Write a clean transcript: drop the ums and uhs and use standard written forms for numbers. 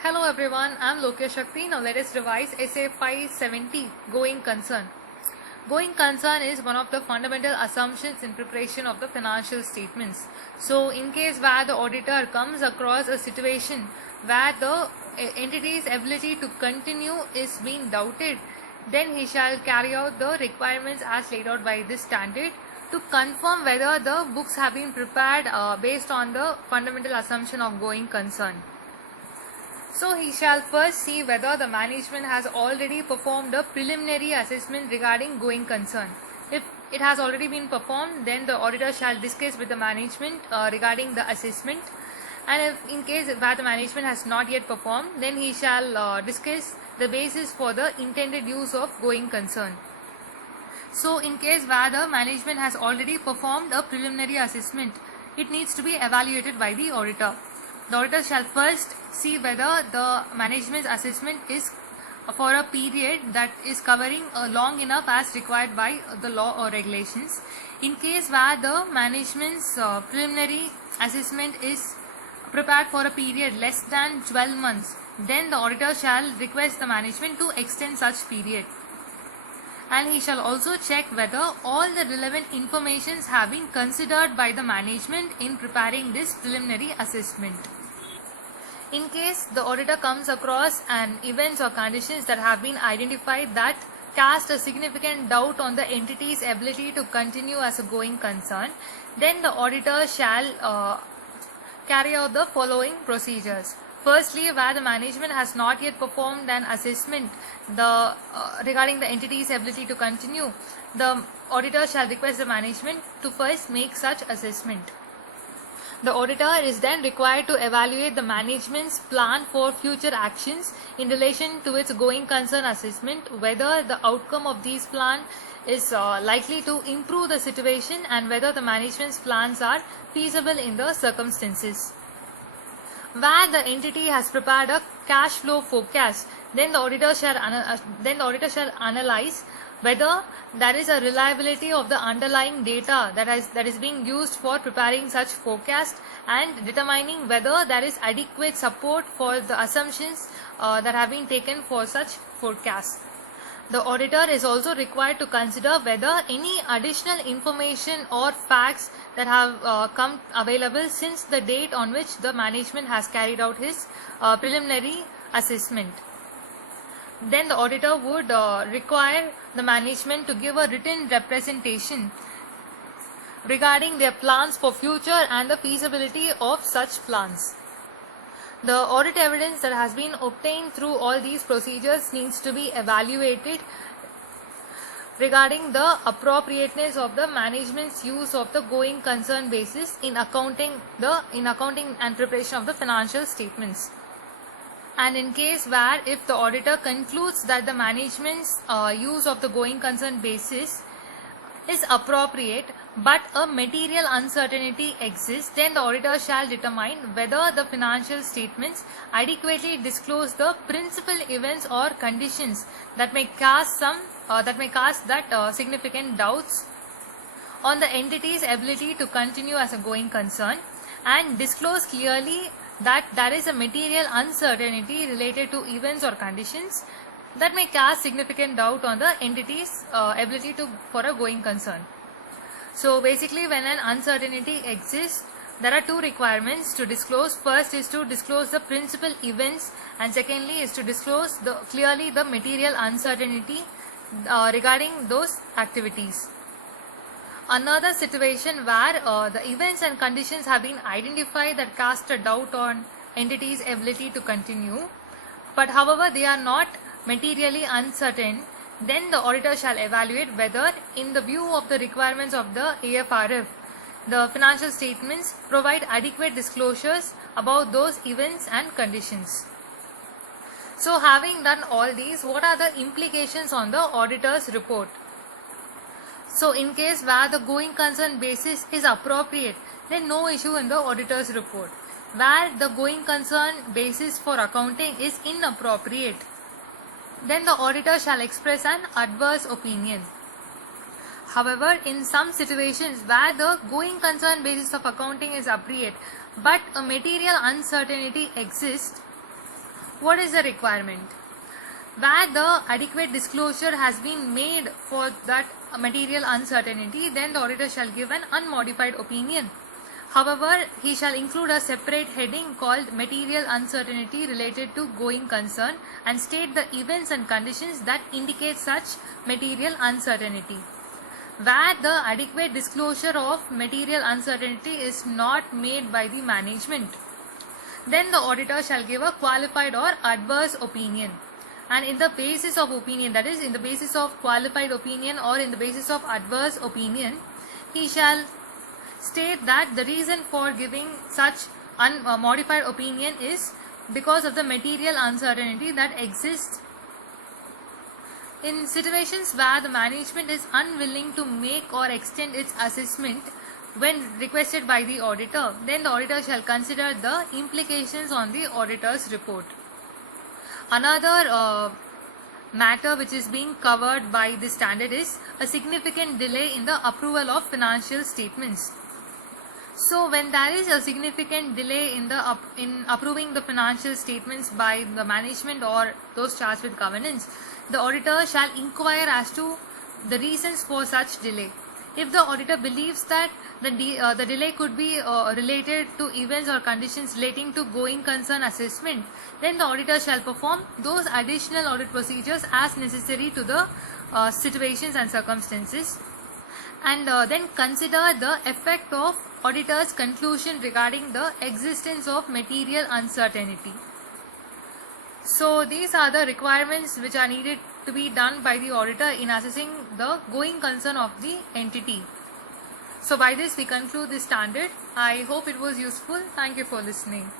Hello everyone, I am Lokiya. Now let us revise Essay 570, Going Concern. Going concern is one of the fundamental assumptions in preparation of the financial statements. So in case where the auditor comes across a situation where the entity's ability to continue is being doubted, then he shall carry out the requirements as laid out by this standard to confirm whether the books have been prepared based on the fundamental assumption of going concern. So he shall first see whether the management has already performed a preliminary assessment regarding going concern. If it has already been performed, then the auditor shall discuss with the management regarding the assessment. And if in case where the management has not yet performed, then he shall discuss the basis for the intended use of going concern. So in case where the management has already performed a preliminary assessment, it needs to be evaluated by the auditor. The auditor shall first see whether the management's assessment is for a period that is covering long enough as required by the law or regulations. In case where the management's preliminary assessment is prepared for a period less than 12 months, then the auditor shall request the management to extend such period. And he shall also check whether all the relevant informations have been considered by the management in preparing this preliminary assessment. In case the auditor comes across an events or conditions that have been identified that cast a significant doubt on the entity's ability to continue as a going concern, then the auditor shall carry out the following procedures. Firstly, where the management has not yet performed an assessment regarding the entity's ability to continue, the auditor shall request the management to first make such assessment. The auditor is then required to evaluate the management's plan for future actions in relation to its going concern assessment, whether the outcome of these plans is likely to improve the situation and whether the management's plans are feasible in the circumstances. Where the entity has prepared a cash flow forecast, then the auditor shall analyze whether there is a reliability of the underlying data that is being used for preparing such forecast and determining whether there is adequate support for the assumptions that have been taken for such forecast. The auditor is also required to consider whether any additional information or facts that have come available since the date on which the management has carried out his preliminary assessment. Then the auditor would require the management to give a written representation regarding their plans for future and the feasibility of such plans. The audit evidence that has been obtained through all these procedures needs to be evaluated regarding the appropriateness of the management's use of the going concern basis in accounting and preparation of the financial statements. And in case where if the auditor concludes that the management's use of the going concern basis is appropriate but a material uncertainty exists, then the auditor shall determine whether the financial statements adequately disclose the principal events or conditions that may cast significant doubts on the entity's ability to continue as a going concern and disclose clearly that there is a material uncertainty related to events or conditions that may cast significant doubt on the entity's ability for a going concern. So basically, when an uncertainty exists, there are two requirements to disclose. First is to disclose the principal events, and secondly is to disclose clearly the material uncertainty regarding those activities. Another situation where the events and conditions have been identified that cast a doubt on entity's ability to continue, but however they are not materially uncertain, then the auditor shall evaluate whether, in the view of the requirements of the AFRF, the financial statements provide adequate disclosures about those events and conditions. So having done all these, what are the implications on the auditor's report? So in case where the going concern basis is appropriate, then no issue in the auditor's report. Where the going concern basis for accounting is inappropriate, then the auditor shall express an adverse opinion. However, in some situations where the going concern basis of accounting is appropriate but a material uncertainty exists, What is the requirement? Where the adequate disclosure has been made for that material uncertainty, then the auditor shall give an unmodified opinion. However, he shall include a separate heading called material uncertainty related to going concern and state the events and conditions that indicate such material uncertainty. Where the adequate disclosure of material uncertainty is not made by the management, then the auditor shall give a qualified or adverse opinion. And in the basis of opinion, that is in the basis of qualified opinion or in the basis of adverse opinion, he shall state that the reason for giving such modified opinion is because of the material uncertainty that exists. In situations where the management is unwilling to make or extend its assessment when requested by the auditor, then the auditor shall consider the implications on the auditor's report. Another matter which is being covered by this standard is a significant delay in the approval of financial statements. So when there is a significant delay in approving the financial statements by the management or those charged with governance, the auditor shall inquire as to the reasons for such delay. If the auditor believes that the delay could be related to events or conditions relating to going concern assessment, then the auditor shall perform those additional audit procedures as necessary to the situations and circumstances, and then consider the effect of auditor's conclusion regarding the existence of material uncertainty. So these are the requirements which are needed to be done by the auditor in assessing the going concern of the entity. So by this we conclude this standard. I hope it was useful. Thank you for listening.